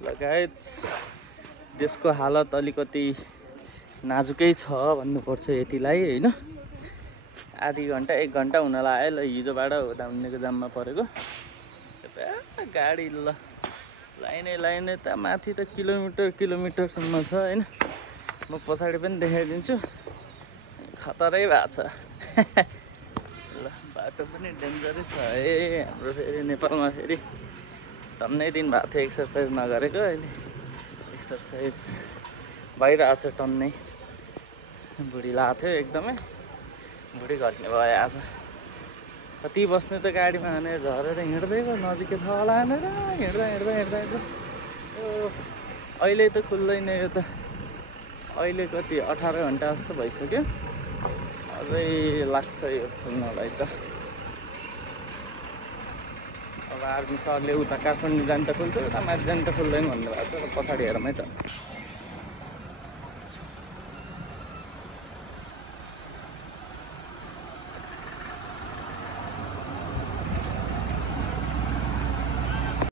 लगायत देशको हालत अलिकति नाजुकै छ भन्नुपर्छ यतिलाई हैन। आधी घन्टा 1 घन्टा हुन लाग्यो ल हिजोबाट धाउनेको जाममा परेको। गाडी ल लाइनै त माथि त किलोमिटरसम्म छ हैन। म पछाडि पनि देखाइदिन्छु, खतरै भएको छ। ल बाटो पनि डेन्जरै छ है हाम्रो। फेरि नेपालमा फेरि टन्नै दिन भएको थियो एक्सर्साइज नगरेको, अहिले एक्सर्साइज भइरहेको छ टन्नै। बुढी लगाएको थियो एकदमै, बुढी घट्ने भयो आज। कति बस्ने त गाडीमा हाने झरेर हिँड्दै गयो, नजिकै छ होला भनेर हिँड्दा अहिले त खुल्दैन यो त। अहिले कति 18 घन्टा जस्तो भइसक्यो, अझै लाग्छ यो खुल्नलाई त। अब आर्मी सरले उता काठमाडौँ जान त खुल्छ, उता माथि जान त खुल्दैन भन्नुभएको छ। पछाडि हेरौँ है त।